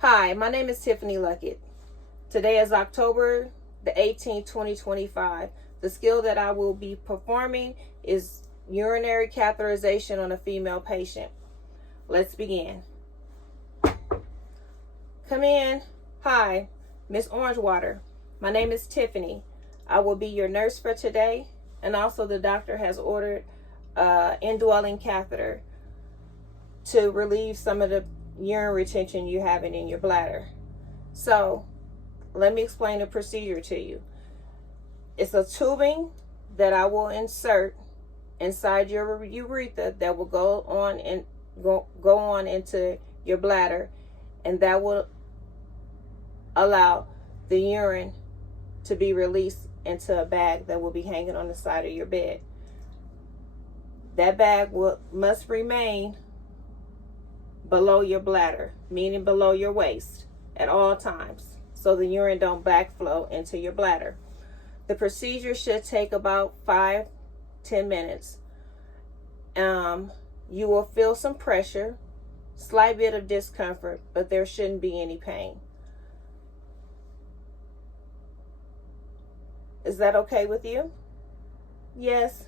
Hi, my name is Tiffany Luckett. Today is October the 18th, 2025. The skill that I will be performing is urinary catheterization on a female patient. Let's begin. Come in. Hi, Miss Orangewater. My name is Tiffany. I will be your nurse for today, and also the doctor has ordered indwelling catheter to relieve some of the urine retention you have in your bladder. So let me explain the procedure to you. It's a tubing that I will insert inside your urethra that will go on into your bladder, and that will allow the urine to be released into a bag that will be hanging on the side of your bed. That bag must remain below your bladder, meaning below your waist at all times, so the urine don't backflow into your bladder. The procedure should take about 5-10 minutes. You will feel some pressure, slight bit of discomfort, but there shouldn't be any pain. Is that okay with you? Yes?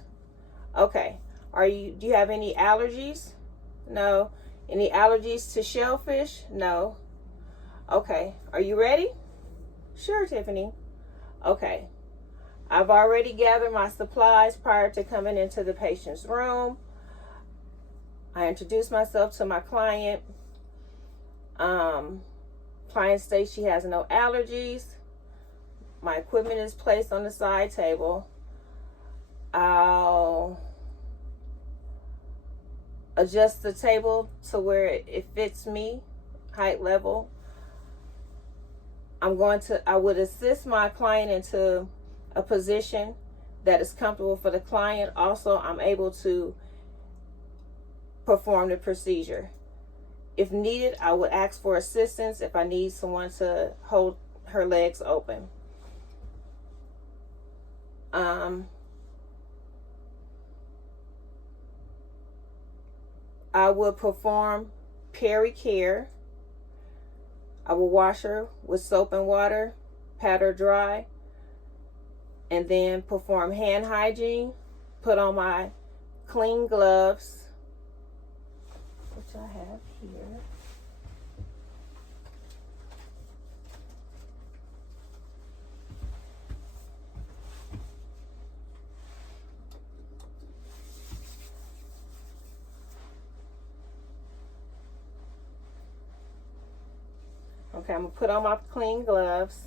Okay. Do you have any allergies? No. Any allergies to shellfish? No. Okay. Are you ready? Sure, Tiffany. Okay. I've already gathered my supplies prior to coming into the patient's room. I introduced myself to my client. Client states she has no allergies. My equipment is placed on the side table. I'll adjust the table to where it fits me, height level. I would assist my client into a position that is comfortable for the client. Also, I'm able to perform the procedure. If needed, I would ask for assistance if I need someone to hold her legs open. I will perform peri-care. I will wash her with soap and water, pat her dry, and then perform hand hygiene, put on my clean gloves, which I have here. Okay, I'm going to put on my clean gloves.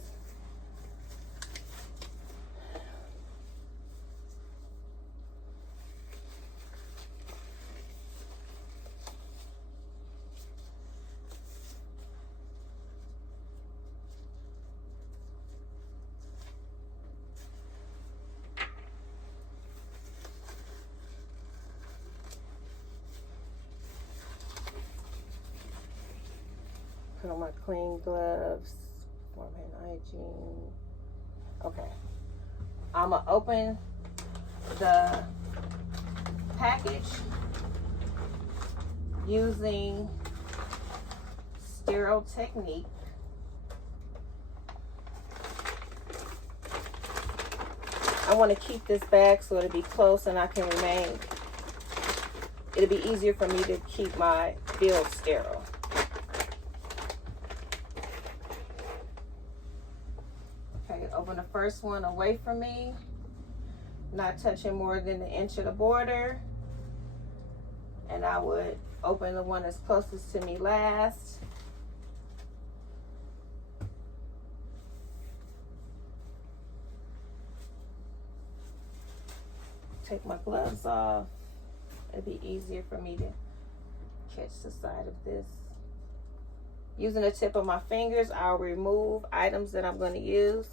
Put on my clean gloves, perform hand hygiene. Okay. I'm going to open the package using sterile technique. I want to keep this bag so it'll be close and it'll be easier for me to keep my field sterile. Open the first one away from me, not touching more than an inch of the border, and I would open the one that's closest to me last. Take my gloves off. It'd be easier for me to catch the side of this. Using the tip of my fingers, I'll remove items that I'm going to use.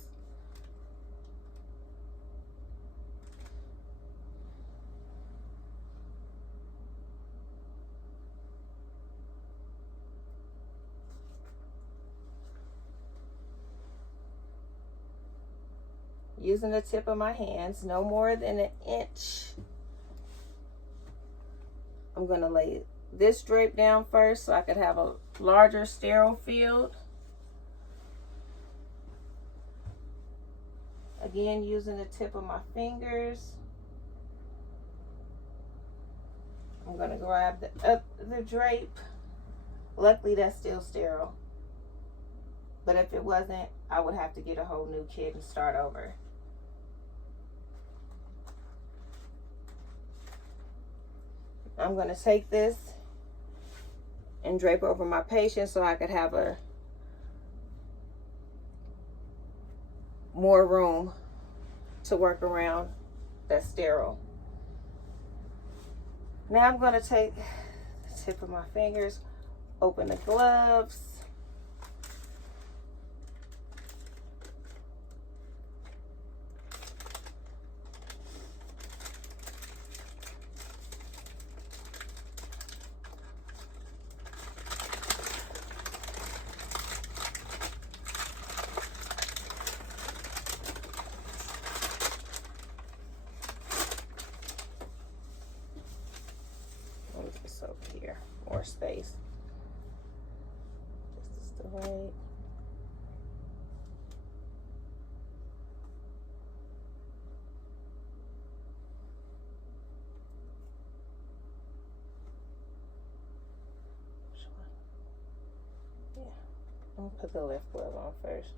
Using the tip of my hands, no more than an inch. I'm going to lay this drape down first so I could have a larger sterile field. Again, using the tip of my fingers. I'm going to grab the drape. Luckily, that's still sterile. But if it wasn't, I would have to get a whole new kit and start over. I'm going to take this and drape over my patient so I could have more room to work around that's sterile. Now I'm going to take the tip of my fingers, open the gloves. Over here, more space. This is the right. Yeah, I'm gonna put the left glove on first.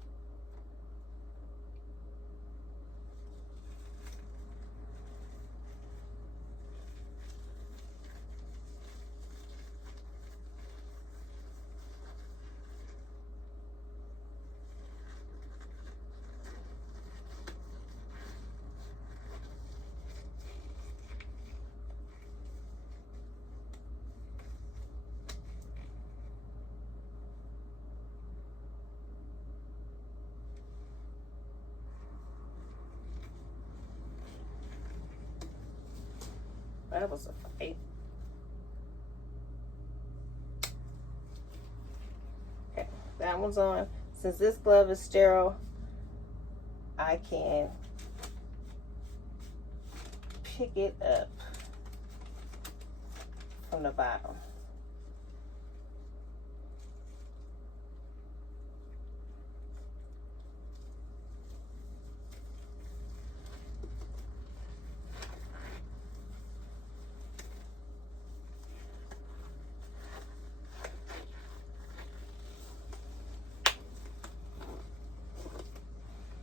That was a fight. Okay, that one's on. Since this glove is sterile, I can pick it up from the bottom.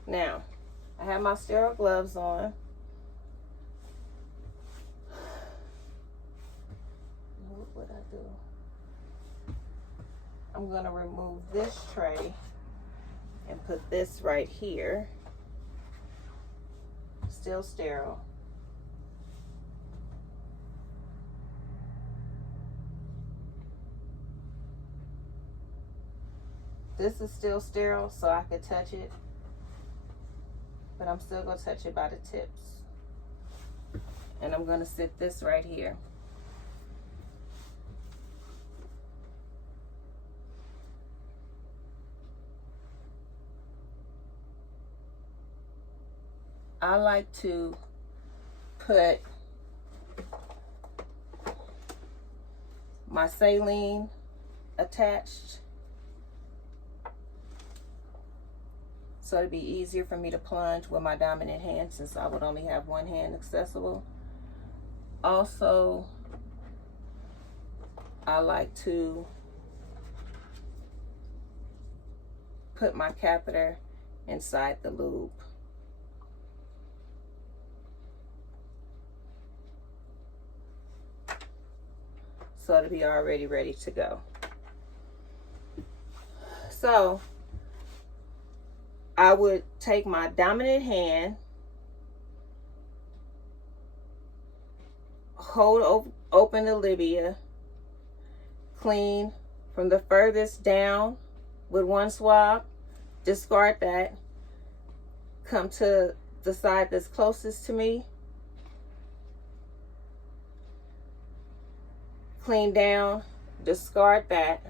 Now, I have my sterile gloves on. What would I do? I'm going to remove this tray and put this right here. Still sterile. This is still sterile, so I could touch it. But I'm still going to touch it by the tips. And I'm going to sit this right here. I like to put my saline attached, so it'd be easier for me to plunge with my dominant hand since I would only have one hand accessible. Also, I like to put my catheter inside the loop. So it'll be already ready to go. So I would take my dominant hand, hold open the labia, clean from the furthest down with one swab, discard that, come to the side that's closest to me, clean down, discard that,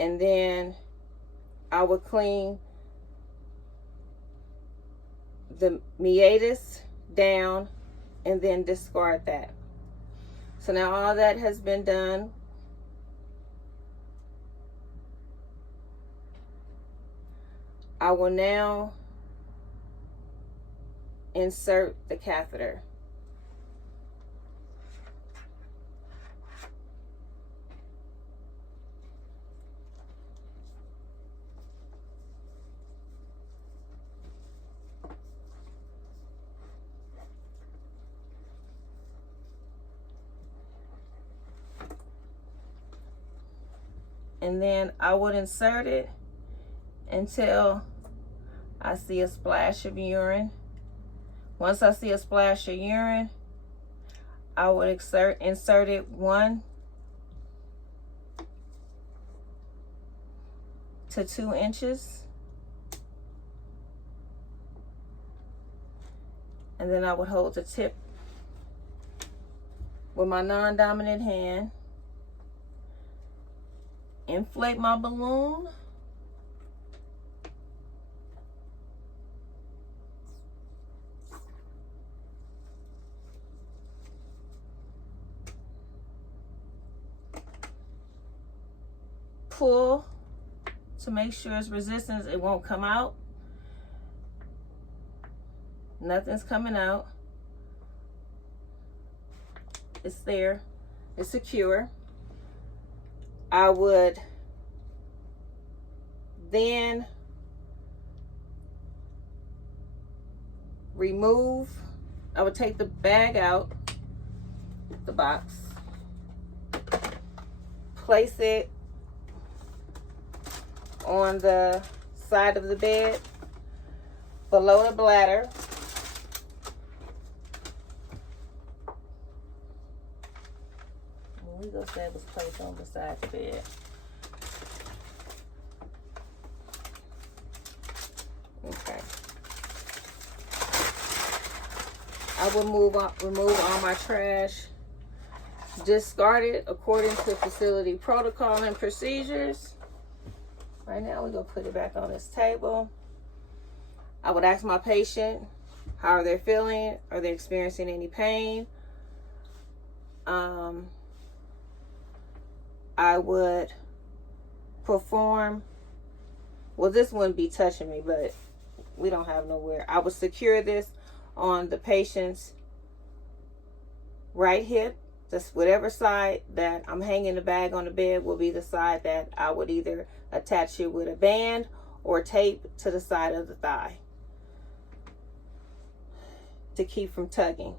and then I would clean the meatus down and then discard that. So now all that has been done. I will now insert the catheter. And then I would insert it until I see a splash of urine. Once I see a splash of urine, I would insert it 1 to 2 inches. And then I would hold the tip with my non-dominant hand, inflate my balloon, pull to make sure it's resistance, it won't come out. Nothing's coming out. It's there. It's secure. I would then I would take the bag out, the box, place it on the side of the bed below the bladder. We gonna say it was placed on the side of the bed. Okay. I will remove all my trash, discard it according to facility protocol and procedures. Right now, we're gonna put it back on this table. I would ask my patient, how are they feeling? Are they experiencing any pain? I would perform, well, this wouldn't be touching me, but we don't have nowhere. I would secure this on the patient's right hip. Just whatever side that I'm hanging the bag on the bed will be the side that I would either attach it with a band or tape to the side of the thigh to keep from tugging.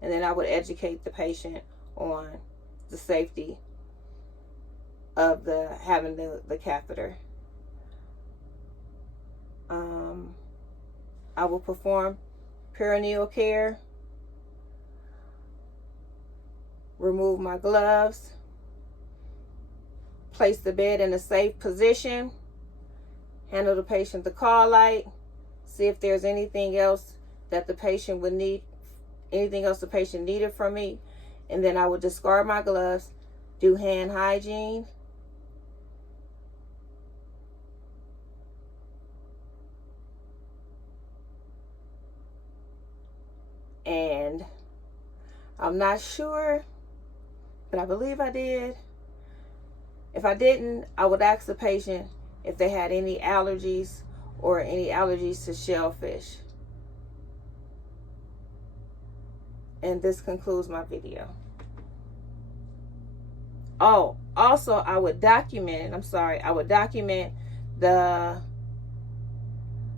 And then I would educate the patient on the safety of having the catheter. I will perform perineal care, remove my gloves, place the bed in a safe position, handle the patient the call light, see if there's anything else that the patient would need, anything else the patient needed from me, and then I would discard my gloves, do hand hygiene, and I'm not sure, but I believe I did. If I didn't, I would ask the patient if they had any allergies or any allergies to shellfish. And this concludes my video. Oh, also I would document the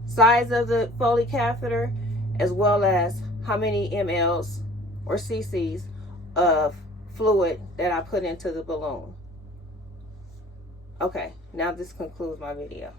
size of the Foley catheter, as well as how many mLs or cc's of fluid that I put into the balloon. Okay, now this concludes my video.